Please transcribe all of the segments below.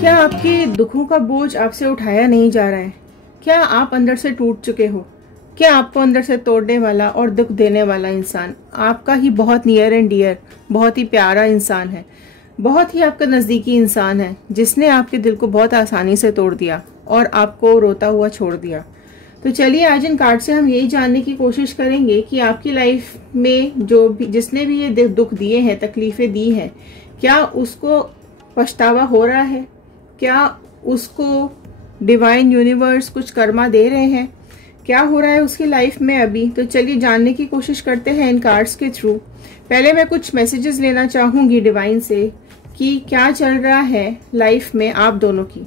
क्या आपके दुखों का बोझ आपसे उठाया नहीं जा रहा है? क्या आप अंदर से टूट चुके हो? क्या आपको अंदर से तोड़ने वाला और दुख देने वाला इंसान आपका ही बहुत नियर एंड डियर, बहुत ही प्यारा इंसान है, बहुत ही आपका नजदीकी इंसान है, जिसने आपके दिल को बहुत आसानी से तोड़ दिया और आपको रोता हुआ छोड़ दिया? तो चलिए आज इन कार्ड से हम यही जानने की कोशिश करेंगे कि आपकी लाइफ में जो भी जिसने भी ये दुख दिए हैं, तकलीफें दी हैं, क्या उसको पछतावा हो रहा है? क्या उसको डिवाइन यूनिवर्स कुछ कर्मा दे रहे हैं? क्या हो रहा है उसकी लाइफ में अभी? तो चलिए जानने की कोशिश करते हैं इन कार्ड्स के थ्रू। पहले मैं कुछ मैसेजेस लेना चाहूंगी डिवाइन से कि क्या चल रहा है लाइफ में आप दोनों की।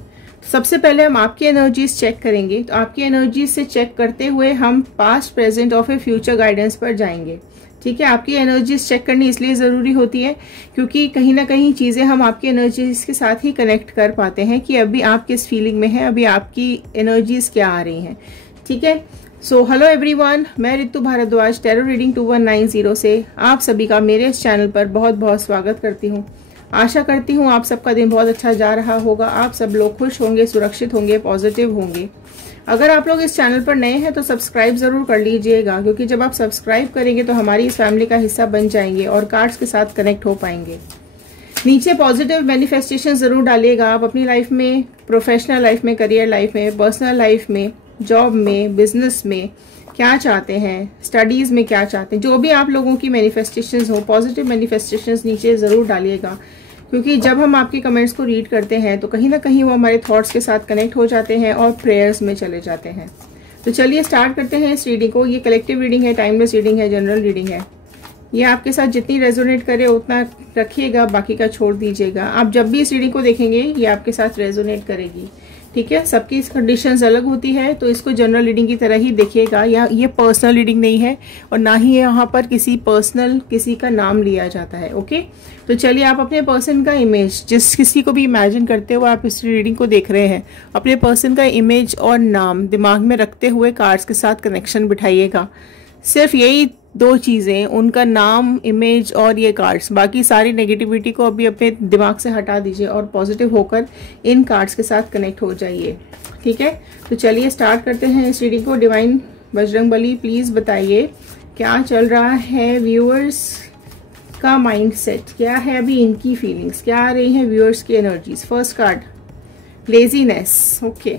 सबसे पहले हम आपकी एनर्जीज चेक करेंगे। तो आपकी एनर्जीज से चेक करते हुए हम पास्ट, प्रेजेंट और फिर फ्यूचर गाइडेंस पर जाएंगे। ठीक है, आपकी एनर्जीज चेक करनी इसलिए जरूरी होती है क्योंकि कहीं ना कहीं चीजें हम आपकी एनर्जीज के साथ ही कनेक्ट कर पाते हैं कि अभी आप किस फीलिंग में हैं, अभी आपकी एनर्जीज क्या आ रही हैं। ठीक है, सो हेलो एवरीवन, मैं रितु भारद्वाज टैरो रीडिंग 2190 से आप सभी का मेरे इस चैनल पर बहुत बहुत स्वागत करती हूँ। आशा करती हूँ आप सबका दिन बहुत अच्छा जा रहा होगा, आप सब लोग खुश होंगे, सुरक्षित होंगे, पॉजिटिव होंगे। अगर आप लोग इस चैनल पर नए हैं तो सब्सक्राइब जरूर कर लीजिएगा, क्योंकि जब आप सब्सक्राइब करेंगे तो हमारी इस फैमिली का हिस्सा बन जाएंगे और कार्ड्स के साथ कनेक्ट हो पाएंगे। नीचे पॉजिटिव मैनिफेस्टेशन जरूर डालिएगा आप अपनी लाइफ में, प्रोफेशनल लाइफ में, करियर लाइफ में, पर्सनल लाइफ में, जॉब में, बिजनेस में क्या चाहते हैं, स्टडीज में क्या चाहते हैं, जो भी आप लोगों की मैनिफेस्टेशंस हो, पॉजिटिव मैनिफेस्टेशंस नीचे जरूर डालिएगा, क्योंकि जब हम आपके कमेंट्स को रीड करते हैं तो कहीं ना कहीं वो हमारे थॉट्स के साथ कनेक्ट हो जाते हैं और प्रेयर्स में चले जाते हैं। तो चलिए स्टार्ट करते हैं इस रीडिंग को। ये कलेक्टिव रीडिंग है, टाइमलेस रीडिंग है, जनरल रीडिंग है। ये आपके साथ जितनी रेजोनेट करे उतना रखिएगा, बाकी का छोड़ दीजिएगा। आप जब भी इस रीडिंग को देखेंगे ये आपके साथ रेजोनेट करेगी। ठीक है, सबकी कंडीशंस अलग होती है, तो इसको जनरल रीडिंग की तरह ही देखिएगा। ये पर्सनल रीडिंग नहीं है और ना ही यहाँ पर किसी का नाम लिया जाता है। ओके, तो चलिए आप अपने पर्सन का इमेज, जिस किसी को भी इमेजिन करते हुए आप इस रीडिंग को देख रहे हैं, अपने पर्सन का इमेज और नाम दिमाग में रखते हुए कार्ड्स के साथ कनेक्शन बिठाइएगा। सिर्फ यही दो चीजें, उनका नाम, इमेज और ये कार्ड्स। बाकी सारी नेगेटिविटी को अभी अपने दिमाग से हटा दीजिए और पॉजिटिव होकर इन कार्ड्स के साथ कनेक्ट हो जाइए। ठीक है, तो चलिए स्टार्ट करते हैं इस रीडिंग को। डिवाइन बजरंगबली प्लीज बताइए क्या चल रहा है व्यूअर्स का माइंडसेट, क्या है अभी इनकी फीलिंग्स, क्या आ रही है व्यूअर्स की energies. First card laziness. Okay,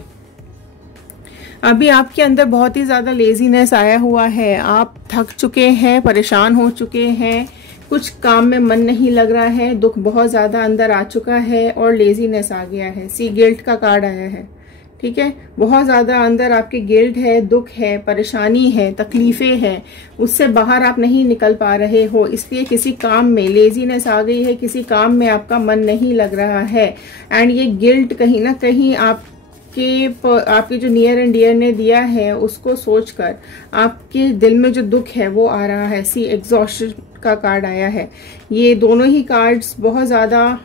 अभी आपके अंदर बहुत ही ज़्यादा लेजीनेस आया हुआ है। आप थक चुके हैं, परेशान हो चुके हैं, कुछ काम में मन नहीं लग रहा है, दुख बहुत ज़्यादा अंदर आ चुका है और लेजीनेस आ गया है। सी गिल्ट का कार्ड आया है। ठीक है, बहुत ज़्यादा अंदर आपके गिल्ट है, दुख है, परेशानी है, तकलीफें हैं, उससे बाहर आप नहीं निकल पा रहे हो, इसलिए किसी काम में लेजीनेस आ गई है, किसी काम में आपका मन नहीं लग रहा है। एंड ये गिल्ट कहीं ना कहीं आपके जो नियर एंड डियर ने दिया है उसको सोचकर आपके दिल में जो दुख है वो आ रहा है। सी एग्जॉस्शन का कार्ड आया है। ये दोनों ही कार्ड्स बहुत ज्यादा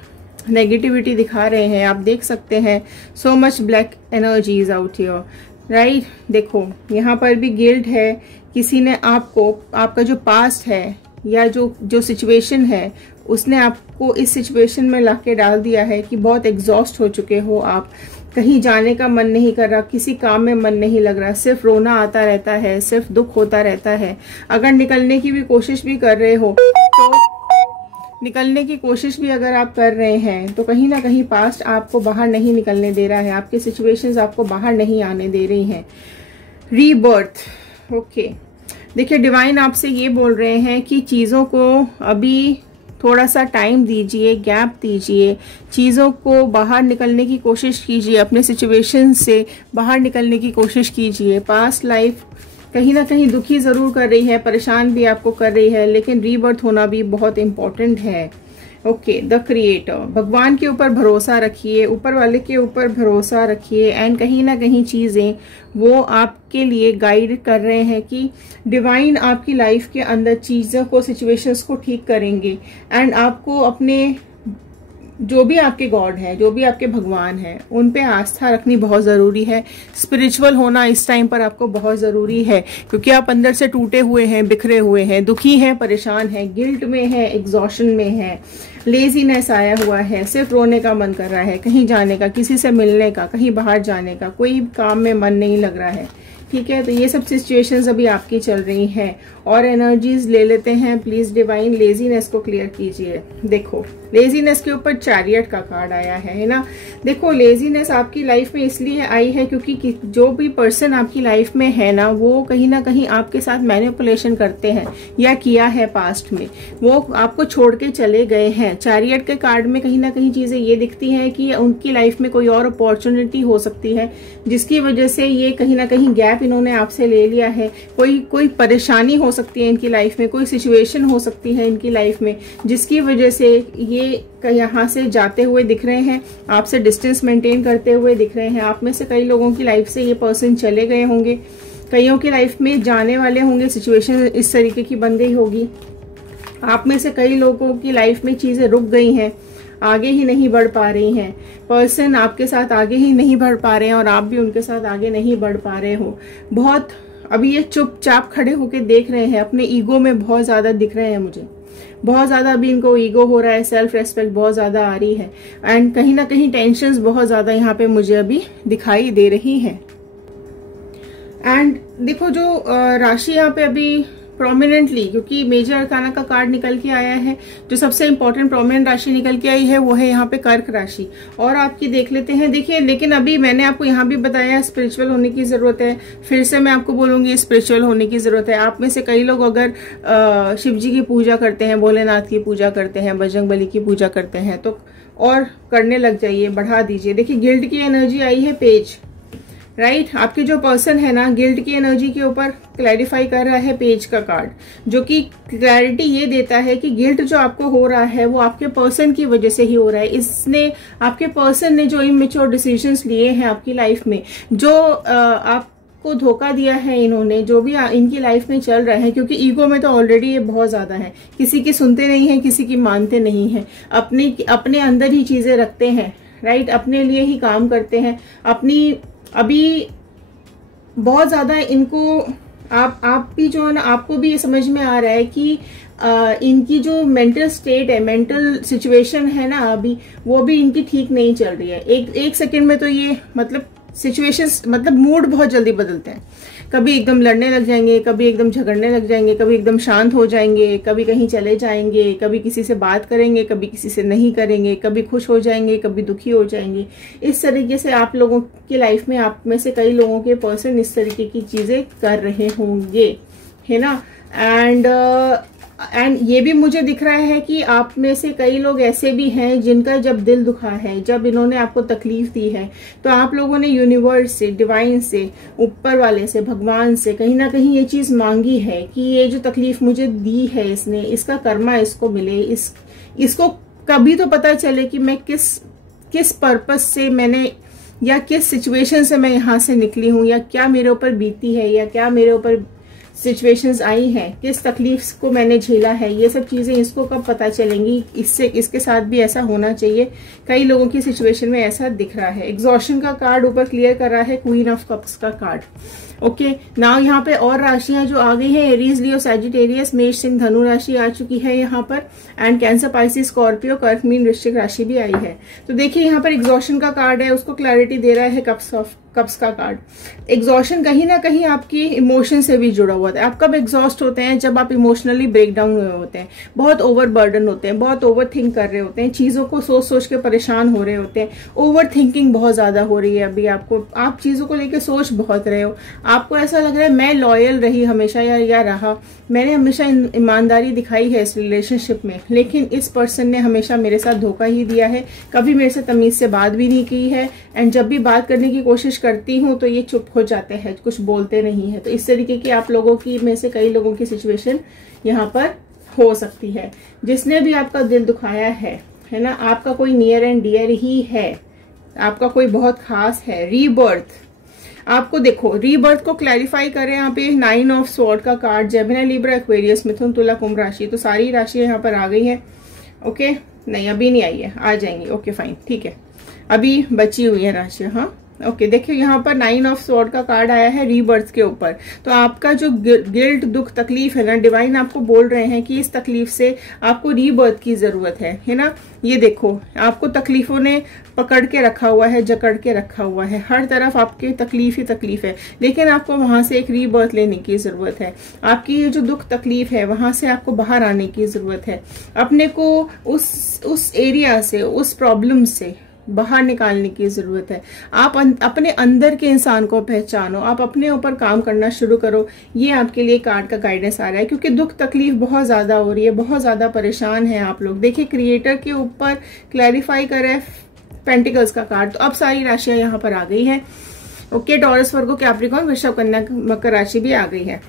नेगेटिविटी दिखा रहे हैं। आप देख सकते हैं so much black energies out here, right. देखो यहाँ पर भी गिल्ट है, किसी ने आपका जो पास्ट है या जो सिचुएशन है उसने आपको इस सिचुएशन में लाके डाल दिया है कि बहुत एग्जॉस्ट हो चुके हो आप, कहीं जाने का मन नहीं कर रहा, किसी काम में मन नहीं लग रहा, सिर्फ रोना आता रहता है, सिर्फ दुख होता रहता है। अगर निकलने की भी कोशिश भी कर रहे हो तो निकलने की कोशिश भी अगर आप कर रहे हैं तो कहीं ना कहीं पास्ट आपको बाहर नहीं निकलने दे रहा है, आपके सिचुएशंस आपको बाहर नहीं आने दे रही हैं। रीबर्थ। ओके, देखिए डिवाइन आपसे ये बोल रहे हैं कि चीज़ों को अभी थोड़ा सा टाइम दीजिए, गैप दीजिए, चीज़ों को बाहर निकलने की कोशिश कीजिए, अपने सिचुएशन से बाहर निकलने की कोशिश कीजिए। पास्ट लाइफ कहीं ना कहीं दुखी ज़रूर कर रही है, परेशान भी आपको कर रही है, लेकिन रीबर्थ होना भी बहुत इम्पोर्टेंट है। ओके, द क्रिएटर, भगवान के ऊपर भरोसा रखिए, ऊपर वाले के ऊपर भरोसा रखिए। एंड कहीं ना कहीं चीज़ें वो आपके लिए गाइड कर रहे हैं कि डिवाइन आपकी लाइफ के अंदर चीज़ों को, सिचुएशंस को ठीक करेंगे एंड आपको अपने जो भी आपके गॉड है, जो भी आपके भगवान है, उन पे आस्था रखनी बहुत ज़रूरी है। स्पिरिचुअल होना इस टाइम पर आपको बहुत ज़रूरी है, क्योंकि आप अंदर से टूटे हुए हैं, बिखरे हुए हैं, दुखी हैं, परेशान हैं, गिल्ट में हैं, एग्जॉशन में हैं, लेजीनेस आया हुआ है, सिर्फ रोने का मन कर रहा है, कहीं जाने का, किसी से मिलने का, कहीं बाहर जाने का, कोई काम में मन नहीं लग रहा है। ठीक है, तो ये सब सिचुएशंस अभी आपकी चल रही हैं। और एनर्जीज ले लेते हैं प्लीज डिवाइन, लेजीनेस को क्लियर कीजिए। देखो लेजीनेस के ऊपर चैरियट का कार्ड आया है ना। देखो लेजीनेस आपकी लाइफ में इसलिए आई है क्योंकि जो भी पर्सन आपकी लाइफ में है ना, वो कहीं ना कहीं आपके साथ मैनिपुलेशन करते हैं या किया है पास्ट में, वो आपको छोड़ के चले गए हैं। चैरियट के कार्ड में कहीं ना कहीं चीजें ये दिखती हैं कि उनकी लाइफ में कोई और अपॉर्चुनिटी हो सकती है, जिसकी वजह से ये कहीं ना कहीं गैप इन्होंने आपसे ले लिया है। कोई परेशानी हो सकती है इनकी लाइफ में, कोई सिचुएशन हो सकती है इनकी लाइफ में, जिसकी वजह से ये यहाँ से जाते हुए दिख रहे हैं, आपसे डिस्टेंस मेंटेन करते हुए दिख रहे हैं। आप में से कई लोगों की लाइफ से ये पर्सन चले गए होंगे, कईयों की लाइफ में जाने वाले होंगे, सिचुएशन इस तरीके की बन गई होगी। आप में से कई लोगों की लाइफ में चीजें रुक गई हैं, आगे ही नहीं बढ़ पा रही हैं। पर्सन आपके साथ आगे ही नहीं बढ़ पा रहे हैं और आप भी उनके साथ आगे नहीं बढ़ पा रहे हो। बहुत अभी ये चुपचाप खड़े होके देख रहे हैं, अपने ईगो में बहुत ज्यादा दिख रहे हैं मुझे, बहुत ज्यादा अभी इनको ईगो हो रहा है, सेल्फ रेस्पेक्ट बहुत ज्यादा आ रही है, एंड कहीं ना कहीं टेंशन्स बहुत ज्यादा यहाँ पे मुझे अभी दिखाई दे रही है। एंड देखो जो राशि यहाँ पे अभी प्रोमिनेंटली, क्योंकि मेजर अरकाना का कार्ड निकल के आया है, जो सबसे इंपॉर्टेंट प्रोमिनेंट राशि निकल के आई है वो है यहाँ पे कर्क राशि। और आपकी देख लेते हैं। देखिए, लेकिन अभी मैंने आपको यहाँ भी बताया स्पिरिचुअल होने की जरूरत है, फिर से मैं आपको बोलूंगी स्पिरिचुअल होने की जरूरत है। आप में से कई लोग अगर शिव जी की पूजा करते हैं, भोलेनाथ की पूजा करते हैं, बजरंगबली की पूजा करते हैं, तो और करने लग जाइए, बढ़ा दीजिए। देखिए गिल्ड की एनर्जी आई है पेज, राइट। आपके जो पर्सन है ना, गिल्ड की एनर्जी के ऊपर क्लैरिफाई कर रहा है पेज का कार्ड, जो कि क्लैरिटी ये देता है कि गिल्ट जो आपको हो रहा है वो आपके पर्सन की वजह से ही हो रहा है। इसने, आपके पर्सन ने जो इमेच्योर डिसीजंस लिए हैं आपकी लाइफ में, जो आपको धोखा दिया है इन्होंने, जो भी इनकी लाइफ में चल रहा है, क्योंकि ईगो में तो ऑलरेडी ये बहुत ज्यादा है, किसी की सुनते नहीं है, किसी की मानते नहीं है, अपने अंदर ही चीजें रखते हैं, राइट, अपने लिए ही काम करते हैं, अपनी अभी बहुत ज्यादा इनको आप भी जो है ना, आपको भी ये समझ में आ रहा है कि इनकी जो मेंटल स्टेट है, मेंटल सिचुएशन है ना अभी, वो भी इनकी ठीक नहीं चल रही है। एक सेकंड में तो ये मतलब सिचुएशंस, मतलब मूड बहुत जल्दी बदलते हैं। कभी एकदम लड़ने लग जाएंगे, कभी एकदम झगड़ने लग जाएंगे, कभी एकदम शांत हो जाएंगे, कभी कहीं चले जाएंगे, कभी किसी से बात करेंगे, कभी किसी से नहीं करेंगे, कभी खुश हो जाएंगे, कभी दुखी हो जाएंगे। इस तरीके से आप लोगों की लाइफ में, आप में से कई लोगों के पर्सन इस तरीके की चीजें कर रहे होंगे, है ना। एंड ये भी मुझे दिख रहा है कि आप में से कई लोग ऐसे भी हैं जिनका जब दिल दुखा है, जब इन्होंने आपको तकलीफ दी है, तो आप लोगों ने यूनिवर्स से, डिवाइन से, ऊपर वाले से, भगवान से कहीं ना कहीं ये चीज मांगी है कि ये जो तकलीफ मुझे दी है इसने, इसका कर्मा इसको मिले, इसको कभी तो पता चले कि मैं किस पर्पस से मैंने, या किस सिचुएशन से मैं यहाँ से निकली हूँ, या क्या मेरे ऊपर बीती है, या क्या मेरे ऊपर सिचुएशंस आई हैं, किस तकलीफ को मैंने झेला है, ये सब चीजें इसको कब पता चलेंगी। इसके साथ भी ऐसा होना चाहिए। कई लोगों की सिचुएशन में ऐसा दिख रहा है। एग्जॉशन का कार्ड ऊपर क्लियर कर रहा है, क्वीन ऑफ कप्स का कार्ड। ओके, नाउ यहाँ पे और राशियां जो आ गई हैं, एरीज, लियो, सैजिटेरियस, मेष, सिंह, धनु राशि आ चुकी है यहाँ पर, एंड कैंसर, पाइसिस, स्कॉर्पियो, कर्क, मीन, वृश्चिक राशि भी आई है। तो देखिए यहाँ पर एग्जॉशन का कार्ड है, उसको क्लैरिटी दे रहा है कप्स का कार्ड। एग्जॉशन कहीं ना कहीं आपकी इमोशन से भी जुड़ा हुआ है। आप कब एग्जॉस्ट होते हैं? जब आप इमोशनली ब्रेक डाउन हुए होते हैं, बहुत ओवर बर्डन होते हैं, बहुत ओवर थिंक कर रहे होते हैं, चीजों को सोच सोच के परेशान हो रहे होते हैं, ओवर थिंकिंग बहुत ज्यादा हो रही है अभी आपको, आप चीजों को लेकर सोच बहुत रहे हो, आपको ऐसा लग रहा है मैं लॉयल रही हमेशा या रहा, मैंने हमेशा ईमानदारी दिखाई है इस रिलेशनशिप में, लेकिन इस पर्सन ने हमेशा मेरे साथ धोखा ही दिया है, कभी मेरे से तमीज से बात भी नहीं की है, एंड जब भी बात करने की कोशिश करती हूँ तो ये चुप हो जाते हैं, कुछ बोलते नहीं है। तो इस तरीके की आप लोगों की में से कई लोगों की सिचुएशन यहाँ पर हो सकती है। जिसने भी आपका दिल दुखाया है ना, आपका कोई नियर एंड डियर ही है, आपका कोई बहुत खास है। रीबर्थ, आपको देखो रीबर्थ को क्लैरिफाई करें यहाँ पे 9 ऑफ स्वॉर्ड का कार्ड, जेमिनी, लिब्रा, एक्वेरियस, मिथुन, तुला, कुंभ राशि, तो सारी राशि यहाँ पर आ गई है। ओके, नहीं अभी नहीं आई है, आ जाएंगी। ओके फाइन, ठीक है, अभी बची हुई है राशि। हाँ ओके, देखिए यहाँ पर 9 ऑफ स्वॉर्ड का कार्ड आया है रीबर्थ के ऊपर। तो आपका जो गिल्ट, दुख, तकलीफ है ना, डिवाइन आपको बोल रहे हैं कि इस तकलीफ से आपको रीबर्थ की जरूरत है ना। ये देखो, आपको तकलीफों ने पकड़ के रखा हुआ है, जकड़ के रखा हुआ है, हर तरफ आपके तकलीफ ही तकलीफ है, लेकिन आपको वहां से एक रीबर्थ लेने की जरूरत है। आपकी ये जो दुख तकलीफ है वहां से आपको बाहर आने की जरूरत है, अपने को उस एरिया से, उस प्रॉब्लम से बाहर निकालने की जरूरत है। आप अपने अंदर के इंसान को पहचानो, आप अपने ऊपर काम करना शुरू करो। ये आपके लिए कार्ड का गाइडेंस आ रहा है, क्योंकि दुख तकलीफ बहुत ज्यादा हो रही है, बहुत ज्यादा परेशान है आप लोग। देखिए क्रिएटर के ऊपर क्लैरिफाई करे पेंटिकल्स का कार्ड, तो अब सारी राशियां यहाँ पर आ गई है। ओके, टॉरस, वर्गो, कैप्रिकॉर्न, वृषभ, कन्या, मकर राशि भी आ गई है।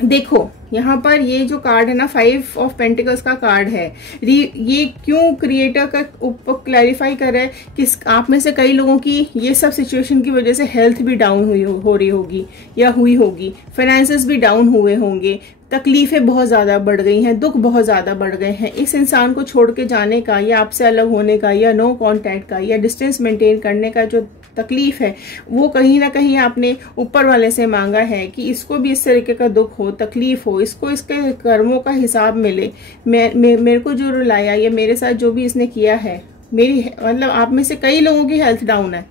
देखो यहाँ पर ये जो कार्ड है ना, 5 ऑफ पेंटिकल्स का कार्ड है। ये क्यों क्रिएटर का ऊपर क्लैरिफाई कर रहा है कि आप में से कई लोगों की ये सब सिचुएशन की वजह से हेल्थ भी डाउन हो रही होगी या हुई होगी, फाइनेंसेस भी डाउन हुए होंगे, तकलीफें बहुत ज्यादा बढ़ गई हैं, दुख बहुत ज्यादा बढ़ गए हैं। इस इंसान को छोड़ के जाने का या आपसे अलग होने का या नो कांटेक्ट का या डिस्टेंस मेंटेन करने का जो तकलीफ है, वो कहीं ना कहीं आपने ऊपर वाले से मांगा है कि इसको भी इस तरीके का दुख हो, तकलीफ हो, इसको इसके कर्मों का हिसाब मिले। मेरे को जो रुलाया या मेरे साथ जो भी इसने किया है, मेरी मतलब आप में से कई लोगों की हेल्थ डाउन है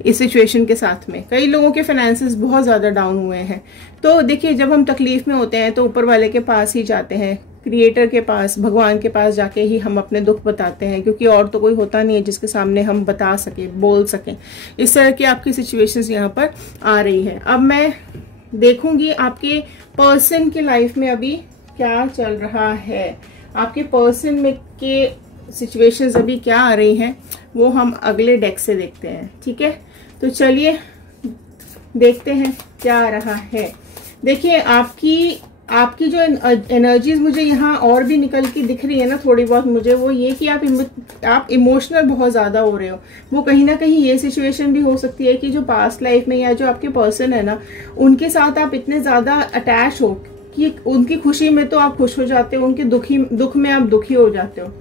इस सिचुएशन के साथ में, कई लोगों के फाइनेंसेस बहुत ज्यादा डाउन हुए हैं। तो देखिए जब हम तकलीफ में होते हैं तो ऊपर वाले के पास ही जाते हैं, क्रिएटर के पास, भगवान के पास जाके ही हम अपने दुख बताते हैं, क्योंकि और तो कोई होता नहीं है जिसके सामने हम बता सके, बोल सकें। इस तरह की आपकी सिचुएशंस यहाँ पर आ रही है। अब मैं देखूंगी आपके पर्सन की लाइफ में अभी क्या चल रहा है, आपके पर्सन में के सिचुएशंस अभी क्या आ रही हैं, वो हम अगले डेक से देखते हैं। ठीक है, तो चलिए देखते हैं क्या आ रहा है। देखिए आपकी जो एनर्जीज मुझे यहाँ और भी निकल के दिख रही है ना थोड़ी बहुत मुझे, वो ये कि आप इमोशनल बहुत ज्यादा हो रहे हो। वो कहीं ना कहीं ये सिचुएशन भी हो सकती है कि जो पास्ट लाइफ में या जो आपके पर्सन है ना, उनके साथ आप इतने ज्यादा अटैच हो कि उनकी खुशी में तो आप खुश हो जाते हो, उनके दुख में आप दुखी हो जाते हो,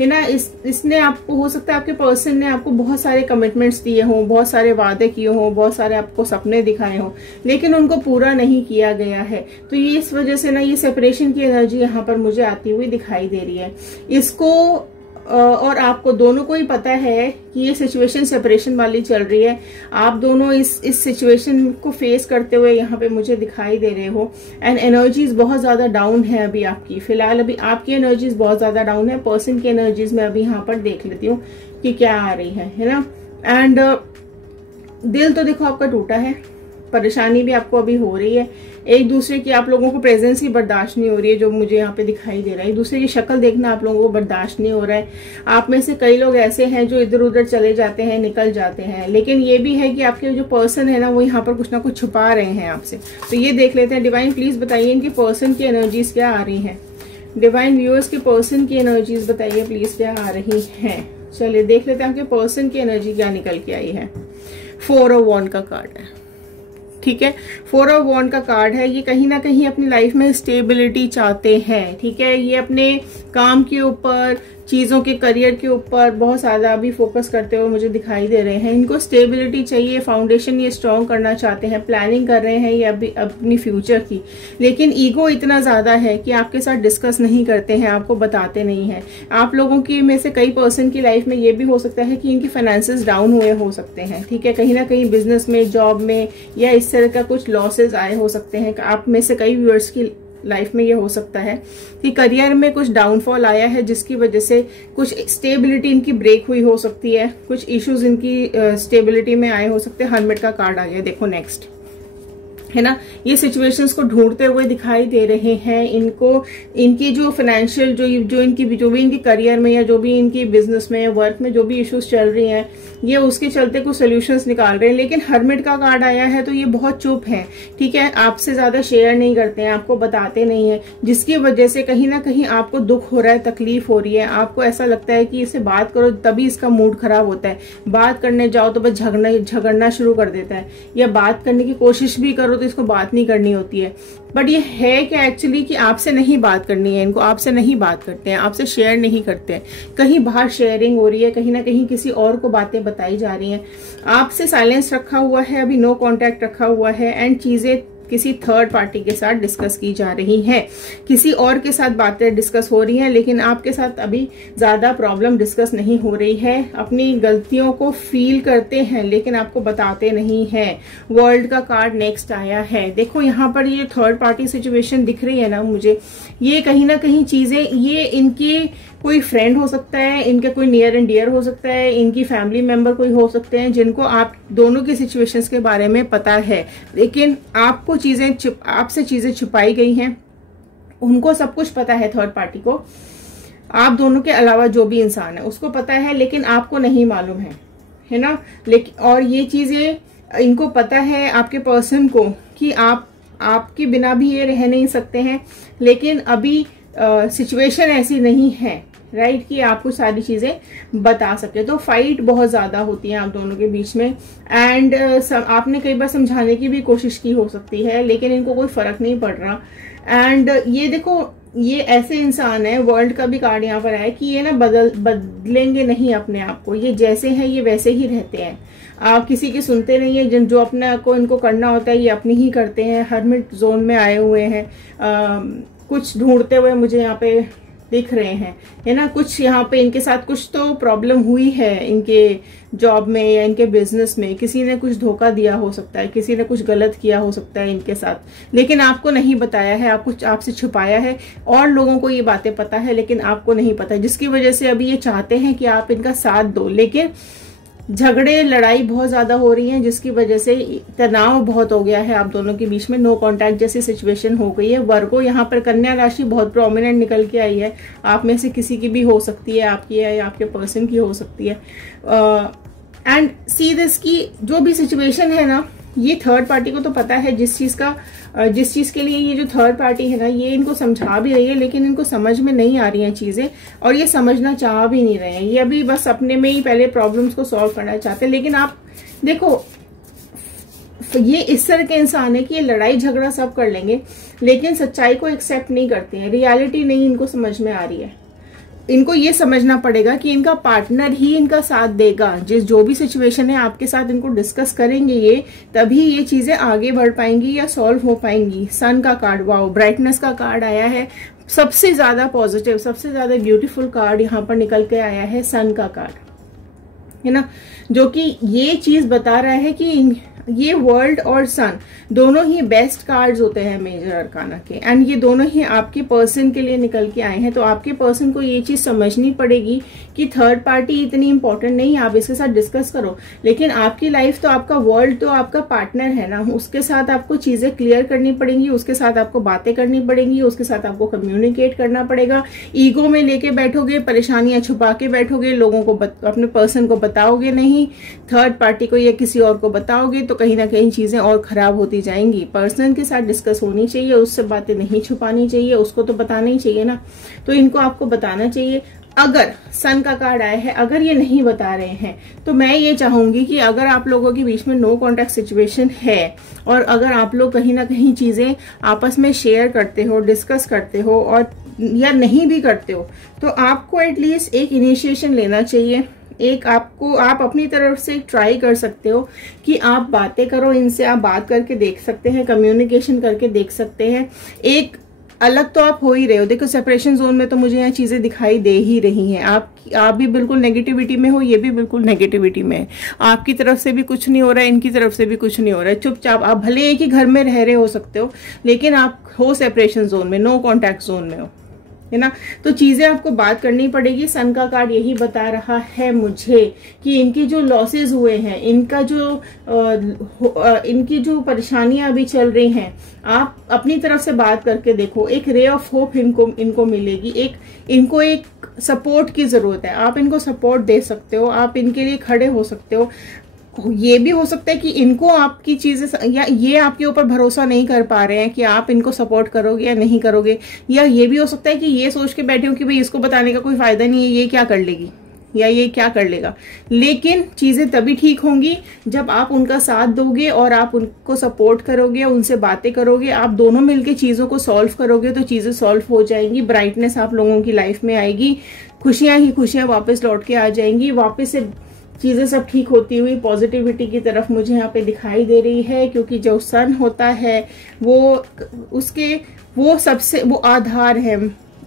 है ना। इसने आपको, हो सकता है आपके पर्सन ने आपको बहुत सारे कमिटमेंट्स दिए हों, बहुत सारे वादे किए हों, बहुत सारे आपको सपने दिखाए हों, लेकिन उनको पूरा नहीं किया गया है। तो ये इस वजह से ना ये सेपरेशन की एनर्जी यहाँ पर मुझे आती हुई दिखाई दे रही है। इसको और आपको दोनों को ही पता है कि ये सिचुएशन सेपरेशन वाली चल रही है। आप दोनों इस सिचुएशन को फेस करते हुए यहाँ पे मुझे दिखाई दे रहे हो। एंड एनर्जीज बहुत ज्यादा डाउन है अभी आपकी, फिलहाल अभी आपकी एनर्जीज बहुत ज्यादा डाउन है। पर्सन की एनर्जीज में अभी यहाँ पर देख लेती हूँ कि क्या आ रही है ना। एंड दिल तो देखो आपका टूटा है, परेशानी भी आपको अभी हो रही है, एक दूसरे की आप लोगों को प्रेजेंस ही बर्दाश्त नहीं हो रही है, जो मुझे यहाँ पे दिखाई दे रहा है। एक दूसरे की शक्ल देखना आप लोगों को बर्दाश्त नहीं हो रहा है। आप में से कई लोग ऐसे हैं जो इधर उधर चले जाते हैं, निकल जाते हैं, लेकिन ये भी है कि आपके जो पर्सन है ना, वो यहाँ पर कुछ ना कुछ छुपा रहे हैं आपसे। तो ये देख लेते हैं। डिवाइन प्लीज बताइए इनकी पर्सन की एनर्जीज क्या आ रही है। डिवाइन व्यूअर्स के पर्सन की एनर्जीज बताइए प्लीज क्या आ रही है। चलिए देख लेते हैं आपके पर्सन की एनर्जी क्या निकल के आई है। 4 ऑफ वॉन्ड का कार्ड है, ठीक है। 4 ऑफ वॉन्ड का कार्ड है। ये कहीं ना कहीं अपनी लाइफ में स्टेबिलिटी चाहते हैं, ठीक है। ये अपने काम के ऊपर, चीजों के करियर के ऊपर बहुत ज्यादा अभी फोकस करते हुए मुझे दिखाई दे रहे हैं। इनको स्टेबिलिटी चाहिए, फाउंडेशन ये स्ट्रॉन्ग करना चाहते हैं, प्लानिंग कर रहे हैं ये अभी अपनी फ्यूचर की, लेकिन ईगो इतना ज्यादा है कि आपके साथ डिस्कस नहीं करते हैं, आपको बताते नहीं है। आप लोगों की में से कई पर्सन की लाइफ में ये भी हो सकता है कि इनकी फाइनेंसेस डाउन हुए हो सकते हैं, ठीक है। कहीं ना कहीं बिजनेस में, जॉब में या इस तरह का कुछ लॉसेज आए हो सकते हैं। आप में से कई व्यूअर्स की लाइफ में ये हो सकता है कि करियर में कुछ डाउनफॉल आया है, जिसकी वजह से कुछ स्टेबिलिटी इनकी ब्रेक हुई हो सकती है, कुछ इश्यूज इनकी स्टेबिलिटी में आए हो सकते हैं। हर्मिट का कार्ड आ गया, देखो नेक्स्ट, है ना। ये सिचुएशंस को ढूंढते हुए दिखाई दे रहे हैं इनको। इनकी जो फाइनेंशियल जो भी इनकी करियर में या जो भी इनकी बिजनेस में या वर्क में जो भी इश्यूज चल रही हैं, ये उसके चलते कुछ सोल्यूशंस निकाल रहे हैं। लेकिन हर्मिट का कार्ड आया है तो ये बहुत चुप है, ठीक है। आपसे ज्यादा शेयर नहीं करते हैं, आपको बताते नहीं है, जिसकी वजह से कहीं ना कहीं आपको दुख हो रहा है, तकलीफ हो रही है। आपको ऐसा लगता है कि इससे बात करो तभी इसका मूड खराब होता है, बात करने जाओ तो बस झगड़ना शुरू कर देता है, या बात करने की कोशिश भी करो तो इसको बात नहीं करनी होती है। बट ये है कि एक्चुअली कि आपसे नहीं बात करनी है, इनको आपसे नहीं बात करते हैं, आपसे शेयर नहीं करते हैं। कहीं बाहर शेयरिंग हो रही है, कहीं ना कहीं किसी और को बातें बताई जा रही हैं। आपसे साइलेंस रखा हुआ है, अभी नो कांटेक्ट रखा हुआ है, एंड चीजें किसी थर्ड पार्टी के साथ डिस्कस की जा रही हैं, किसी और के साथ बातें डिस्कस हो रही हैं, लेकिन आपके साथ अभी ज्यादा प्रॉब्लम डिस्कस नहीं हो रही है। अपनी गलतियों को फील करते हैं लेकिन आपको बताते नहीं हैं। वर्ल्ड का कार्ड नेक्स्ट आया है। देखो यहाँ पर ये थर्ड पार्टी सिचुएशन दिख रही है ना मुझे, ये कहीं ना कहीं चीजें, ये इनकी कोई फ्रेंड हो सकता है, इनके कोई नियर एंड डियर हो सकता है, इनकी फैमिली मेंबर कोई हो सकते हैं जिनको आप दोनों की सिचुएशंस के बारे में पता है, लेकिन आपको आपसे चीजें छुपाई गई हैं। उनको सब कुछ पता है, थर्ड पार्टी को, आप दोनों के अलावा जो भी इंसान है उसको पता है, लेकिन आपको नहीं मालूम है ना। लेकिन और ये चीजें इनको पता है आपके पर्सन को कि आपके बिना भी ये रह नहीं सकते हैं, लेकिन अभी सिचुएशन ऐसी नहीं है, राइट, कि आपको सारी चीजें बता सके। तो फाइट बहुत ज्यादा होती है आप दोनों के बीच में, एंड आपने कई बार समझाने की भी कोशिश की हो सकती है, लेकिन इनको कोई फर्क नहीं पड़ रहा। एंड ये देखो, ये ऐसे इंसान है, वर्ल्ड का भी कार्ड यहाँ पर है कि ये ना बदलेंगे नहीं अपने आप को, ये जैसे हैं ये वैसे ही रहते हैं। आप किसी की सुनते नहीं है, जो अपने को इनको करना होता है ये अपनी ही करते हैं। हर्मिट जोन में आए हुए हैं, कुछ ढूंढते हुए मुझे यहाँ पे दिख रहे हैं, है ना। कुछ यहाँ पे इनके साथ कुछ तो प्रॉब्लम हुई है, इनके जॉब में या इनके बिजनेस में किसी ने कुछ धोखा दिया हो सकता है, किसी ने कुछ गलत किया हो सकता है इनके साथ, लेकिन आपको नहीं बताया है, आपसे छुपाया है। और लोगों को ये बातें पता है लेकिन आपको नहीं पता, जिसकी वजह से अभी ये चाहते हैं कि आप इनका साथ दो, लेकिन झगड़े लड़ाई बहुत ज्यादा हो रही है, जिसकी वजह से तनाव बहुत हो गया है आप दोनों के बीच में। नो कांटेक्ट जैसी सिचुएशन हो गई है। वर्गो यहाँ पर कन्या राशि बहुत प्रोमिनेंट निकल के आई है, आप में से किसी की भी हो सकती है, आपकी है या आपके पर्सन की हो सकती है। एंड सी दिस की जो भी सिचुएशन है ना, ये थर्ड पार्टी को तो पता है जिस चीज के लिए ये जो थर्ड पार्टी है ना, ये इनको समझा भी रही है, लेकिन इनको समझ में नहीं आ रही हैं चीजें, और ये समझना चाह भी नहीं रहे हैं। ये अभी बस अपने में ही पहले प्रॉब्लम्स को सॉल्व करना चाहते हैं। लेकिन आप देखो, ये इस तरह के इंसान है कि ये लड़ाई झगड़ा सब कर लेंगे, लेकिन सच्चाई को एक्सेप्ट नहीं करते हैं। रियलिटी नहीं इनको समझ में आ रही है। इनको ये समझना पड़ेगा कि इनका पार्टनर ही इनका साथ देगा। जो भी सिचुएशन है आपके साथ इनको डिस्कस करेंगे ये, तभी ये चीजें आगे बढ़ पाएंगी या सॉल्व हो पाएंगी। सन का कार्ड, वाओ, ब्राइटनेस का कार्ड आया है। सबसे ज्यादा पॉजिटिव, सबसे ज्यादा ब्यूटीफुल कार्ड यहाँ पर निकल के आया है सन का कार्ड, है ना, जो कि ये चीज बता रहा है कि ये वर्ल्ड और सन दोनों ही बेस्ट कार्ड्स होते हैं मेजर अरकाना के, एंड ये दोनों ही आपके पर्सन के लिए निकल के आए हैं। तो आपके पर्सन को ये चीज समझनी पड़ेगी कि थर्ड पार्टी इतनी इंपॉर्टेंट नहीं है, आप इसके साथ डिस्कस करो, लेकिन आपकी लाइफ तो, आपका वर्ल्ड तो आपका पार्टनर है ना, उसके साथ आपको चीजें क्लियर करनी पड़ेंगी, उसके साथ आपको बातें करनी पड़ेंगी, उसके साथ आपको कम्युनिकेट करना पड़ेगा। ईगो में लेके बैठोगे, परेशानियां छुपा के बैठोगे, लोगों को अपने पर्सन को बताओगे नहीं, थर्ड पार्टी को या किसी और को बताओगे तो कहीं ना कहीं चीजें और खराब होती जाएंगी। पर्सन के साथ डिस्कस होनी चाहिए, उससे बातें नहीं छुपानी चाहिए, उसको तो बताना ही चाहिए ना, तो इनको आपको बताना चाहिए। अगर सन का कार्ड आया है, अगर ये नहीं बता रहे हैं, तो मैं ये चाहूंगी कि अगर आप लोगों के बीच में नो कांटेक्ट सिचुएशन है, और अगर आप लोग कहीं ना कहीं चीजें आपस में शेयर करते हो, डिस्कस करते हो, और या नहीं भी करते हो, तो आपको एटलीस्ट एक इनिशिएशन लेना चाहिए। आप अपनी तरफ से ट्राई कर सकते हो कि आप बातें करो इनसे, आप बात करके देख सकते हैं, कम्युनिकेशन करके देख सकते हैं। एक अलग तो आप हो ही रहे हो, देखो सेपरेशन जोन में तो मुझे यहाँ चीजें दिखाई दे ही रही हैं। आप भी बिल्कुल नेगेटिविटी में हो, ये भी बिल्कुल नेगेटिविटी में है। आपकी तरफ से भी कुछ नहीं हो रहा है, इनकी तरफ से भी कुछ नहीं हो रहा है। चुपचाप आप भले एक ही घर में रह रहे हो सकते हो, लेकिन आप हो सेपरेशन जोन में, नो कॉन्टैक्ट जोन में हो, है ना। तो चीजें आपको बात करनी पड़ेगी। सन का कार्ड यही बता रहा है मुझे कि इनकी जो लॉसेस हुए हैं, इनकी जो परेशानियां अभी चल रही हैं, आप अपनी तरफ से बात करके देखो। एक रे ऑफ होप इनको मिलेगी। इनको एक सपोर्ट की जरूरत है, आप इनको सपोर्ट दे सकते हो, आप इनके लिए खड़े हो सकते हो। ये भी हो सकता है कि इनको आपकी चीजें, या ये आपके ऊपर भरोसा नहीं कर पा रहे हैं कि आप इनको सपोर्ट करोगे या नहीं करोगे, या ये भी हो सकता है कि ये सोच के बैठे हो कि भाई इसको बताने का कोई फायदा नहीं है, ये क्या कर लेगी, या ये क्या कर लेगा, लेकिन चीजें तभी ठीक होंगी जब आप उनका साथ दोगे और आप उनको सपोर्ट करोगे, उनसे बातें करोगे, आप दोनों मिलके चीजों को सॉल्व करोगे तो चीजें सॉल्व हो जाएंगी, ब्राइटनेस आप लोगों की लाइफ में आएगी, खुशियां ही खुशियां वापस लौट के आ जाएंगी, वापस से चीजें सब ठीक होती हुई पॉजिटिविटी की तरफ मुझे यहाँ पे दिखाई दे रही है। क्योंकि जो सन होता है वो सबसे वो आधार है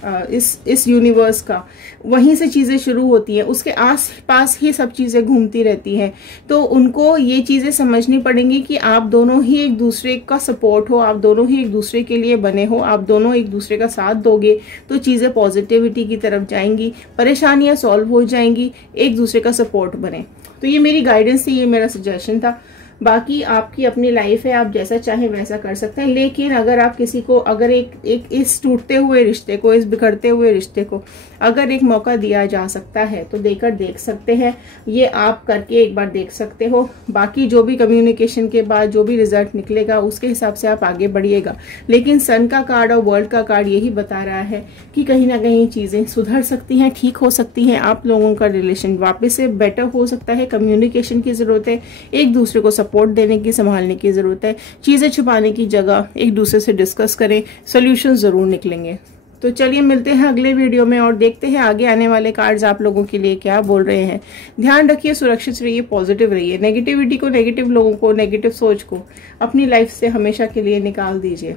इस यूनिवर्स का, वहीं से चीजें शुरू होती हैं, उसके आस पास ही सब चीजें घूमती रहती हैं। तो उनको ये चीजें समझनी पड़ेंगी कि आप दोनों ही एक दूसरे का सपोर्ट हो, आप दोनों ही एक दूसरे के लिए बने हो, आप दोनों एक दूसरे का साथ दोगे तो चीजें पॉजिटिविटी की तरफ जाएंगी, परेशानियां सॉल्व हो जाएंगी, एक दूसरे का सपोर्ट बने। तो ये मेरी गाइडेंस थी, ये मेरा सजेशन था। बाकी आपकी अपनी लाइफ है, आप जैसा चाहें वैसा कर सकते हैं। लेकिन अगर आप किसी को अगर एक इस टूटते हुए रिश्ते को, इस बिखरते हुए रिश्ते को अगर एक मौका दिया जा सकता है तो देकर देख सकते हैं, ये आप करके एक बार देख सकते हो। बाकी जो भी कम्युनिकेशन के बाद जो भी रिजल्ट निकलेगा उसके हिसाब से आप आगे बढ़िएगा। लेकिन सन का कार्ड और वर्ल्ड का कार्ड यही बता रहा है कि कहीं ना कहीं चीजें सुधर सकती हैं, ठीक हो सकती हैं, आप लोगों का रिलेशन वापस से बेटर हो सकता है। कम्युनिकेशन की जरूरत है, एक दूसरे को सपोर्ट देने की, संभालने की जरूरत है, चीजें छुपाने की जगह एक दूसरे से डिस्कस करें, सॉल्यूशन जरूर निकलेंगे। तो चलिए मिलते हैं अगले वीडियो में और देखते हैं आगे आने वाले कार्ड्स आप लोगों के लिए क्या बोल रहे हैं। ध्यान रखिए, सुरक्षित रहिए, पॉजिटिव रहिए, नेगेटिविटी को, नेगेटिव लोगों को, नेगेटिव सोच को अपनी लाइफ से हमेशा के लिए निकाल दीजिए।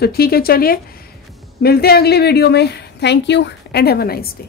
तो ठीक है, चलिए मिलते हैं अगले वीडियो में। Thank you and have a nice day.